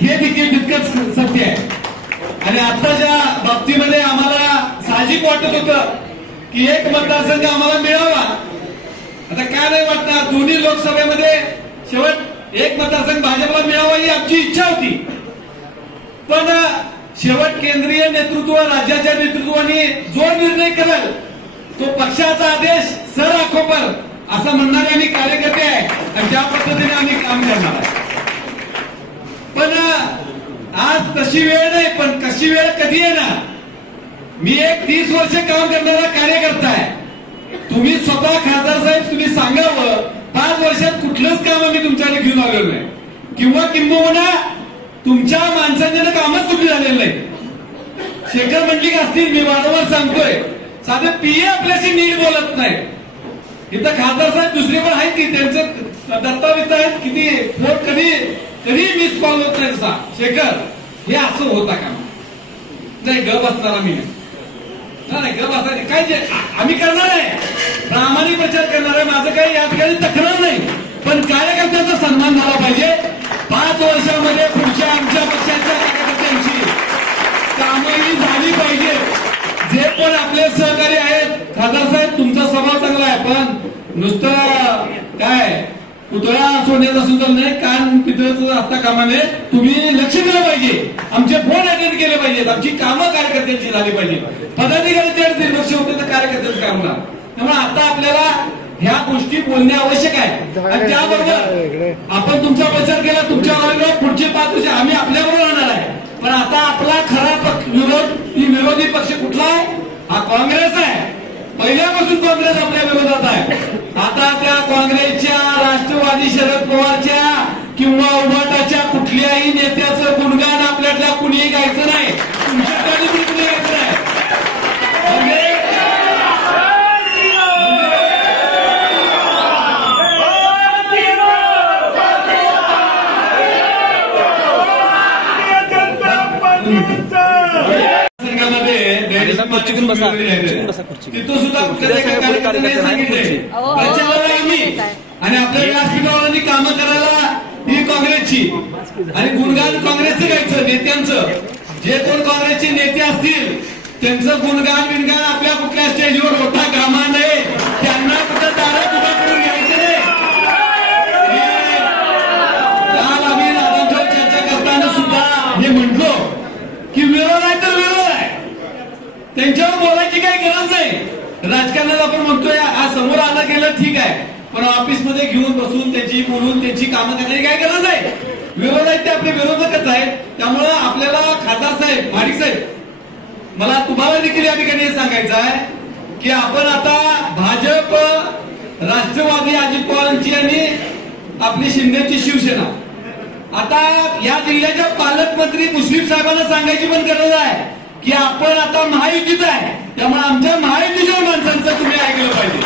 हे देखील तितकंच सत्य आहे. आणि आताच्या बाबतीमध्ये आम्हाला साहजिक वाटत होतं की एक मतदारसंघ आम्हाला मिळावा. आता काय नाही वाटणार, दोन्ही लोकसभेमध्ये शेवट एक मतदारसंघ भाजपला मिळावा ही आमची इच्छा होती. पण शेवट केंद्रीय नेतृत्व, राज्याच्या नेतृत्वाने जो निर्णय करेल तो पक्षाचा आदेश सर आखो पर असं म्हणणारे आम्ही कार्यकर्ते आहे आणि त्या पद्धतीने आम्ही काम करणार आहे. पण आज तशी वेळ नाही, पण कशी वेळ कधी येणार. मी एक 30 वर्ष काम करणारा कार्यकर्ता आहे. तुम्ही स्वतः खासदार साहेब तुम्ही सांगावं 5 वर्षात कुठलंच काम आम्ही तुमच्याकडे घेऊन आलेलो नाही, किंवा किंबहुना तुमच्या माणसांनी कामच कुठे झालेलं नाही. शेखर मंडलिक असतील, मी वारंवार सांगतोय, साधे पीए आपल्याशी नीट बोलत नाही. इथं खासदार साहेब दुसरे पण आहेत की त्यांचं दत्ताविता आहेत, किती फोन कधी मिस कॉल होत नाही. तसा शेखर हे असं होता का नाही, गप असणार आम्ही नाही, गप असणार काय जे आम्ही करणार आहे, प्रामाणिक प्रचार करणार आहे. माझं काही या ठिकाणी तक्रार नाही, पण कार्यकर्त्याचा सन्मान झाला पाहिजे. 5 वर्षामध्ये पुढच्या आमच्या पक्षाच्या कार्यकर्त्यांची कामही झाली पाहिजे. जे पण आपले सहकारी आहेत, खासदार साहेब तुमचा स्वभाव चांगला आहे, पण नुसतं काय पुतळा सोन्याचा सुद्धा नाही, कान पितळेचं असता कामाने तुम्ही लक्ष दिलं पाहिजे. आमचे फोन अटेंड केले पाहिजेत, आमची कामं कार्यकर्त्यांची झाली पाहिजे. पदाधिकारी त्या दुर्लक्ष होते तर कार्यकर्त्यांचं काम होणार. त्यामुळे आता आपल्याला ह्या गोष्टी बोलणे आवश्यक आहे. आणि त्याबरोबर आपण तुमचा प्रचार केला, तुमच्या पुढचे 5 वर्ष आम्ही आपल्याबरोबर राहणार आहे. पण आता आपला खरा विरोधी पक्ष कुठला आहे? हा काँग्रेस आहे. पहिल्यापासून काँग्रेस आपल्या विरोधात आहे. आता त्या काँग्रेसच्या, राष्ट्रवादी शरद पवारच्या किंवा उभाटाच्या कुठल्याही नेत्याचं गुणगान आपल्यातल्या कुणीही गायचं नाही, तुमच्याकडे कुणी गायचं नाही. तिथं सुद्धा आणि आपल्या व्यासपीठावरांनी कामं करायला ही काँग्रेसची आणि गुणगान काँग्रेसचं घ्यायचं. नेत्यांचं जे कोण काँग्रेसचे नेते असतील त्यांचं गुणगान बिनगान आपल्या कुठल्या स्टेजवर होता कामा नये. त्यांना कुठं दारात उभा करून घ्यायचं नाही. काल आम्ही दादांच्यावर चर्चा करताना सुद्धा हे म्हटलो की विरोध आहे तर विरोध आहे, त्यांच्यावर बोलायची काही गरज नाही. राजकारणात आपण म्हणतोय आज समोर आलं गेलं ठीक आहे, पण ऑफिसमध्ये घेऊन बसून त्यांची बोलून त्यांची कामं करण्याची काही गरज नाही. विरोध आहेत ते आपले विरोधकच आहेत. त्यामुळं आपल्याला खासदार साहेब, माडिक साहेब, मला तुम्हाला देखील या ठिकाणी हे सांगायचं आहे की आपण आता भाजप, राष्ट्रवादी अजित पवारांची आणि आपली शिंदेची शिवसेना, आता या जिल्ह्याच्या पालकमंत्री मुश्रीफ साहेबांना सांगायची पण गरज आहे की आपण आता महायुतीत आहे. त्यामुळे आमच्या महायुतीच्या माणसांचं तुम्ही ऐकलं पाहिजे.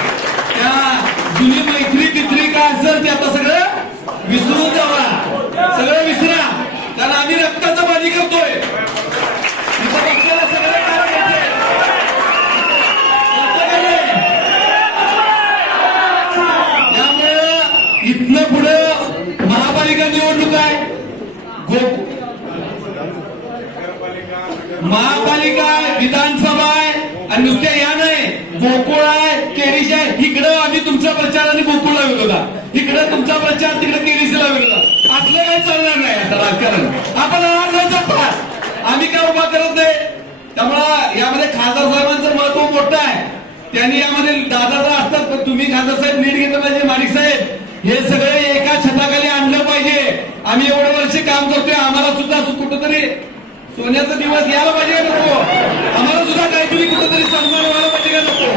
त्या जुनी मैत्री तित्री काय असेल ते आता सगळं विसरून जावा, सगळं विसरा, कारण आम्ही रक्ताचं बाजी करतोय. सगळं त्यामुळे इथनं पुढे महापालिका निवडणूक आहे, महापालिका आहे, विधानसभा आहे, आणि नुसत्या या नाही, गोकुळ आहे, केरीश आहे. इकडं आम्ही तुमचा प्रचार आणि गोकुळला विरोधात, इकडं तुमचा प्रचार, तिकडे केरीशीला विरोधात. असलं काही चालणार नाही आता राजकारण. आपण आम्ही काय उभा करत नाही. त्यामुळं यामध्ये खासदार साहेबांचं महत्व मोठं आहे. त्यांनी यामध्ये दादा असतात, पण तुम्ही खासदार साहेब नीट घेतलं पाहिजे. माडिक साहेब, हे सगळे एका छताखाली आणलं पाहिजे. आम्ही एवढं वर्ष काम करतोय, आम्हाला सुद्धा कुठंतरी सोन्याचा दिवस यायला पाहिजे का नको? आम्हाला सुद्धा काहीतरी कुठंतरी सन्मान व्हायला पाहिजे का नको?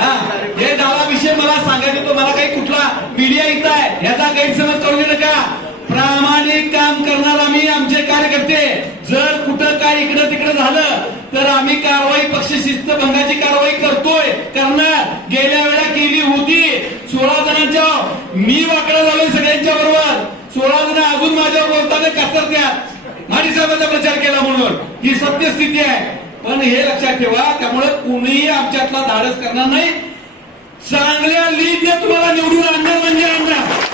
हा, हे डावा विषय मला सांगायचं, तो मला काही कुठला मीडिया इथं आहे याचा गैरसमज करू नका. प्रामाणिक काम करणार आम्ही, आमचे कार्यकर्ते. जर कुठं काय इकडं तिकडं झालं तर आम्ही कारवाई, पक्ष शिस्त भंगाची कारवाई करतोय, करणार. गेल्या वेळा केली होती. 16 जणांच्या मी वाकडा झालोय सगळ्यांच्या बरोबर. 16 जण अजून माझ्यावर बोलताना कचरत्यात. माडी साहेबांचा प्रचार केला म्हणून ही सत्यस्थिती आहे. पण हे लक्षात ठेवा, त्यामुळे कुणीही आमच्यातला धाडस करणार नाही. चांगल्या लीडने तुम्हाला निवडून आणणार म्हणजे आणणार.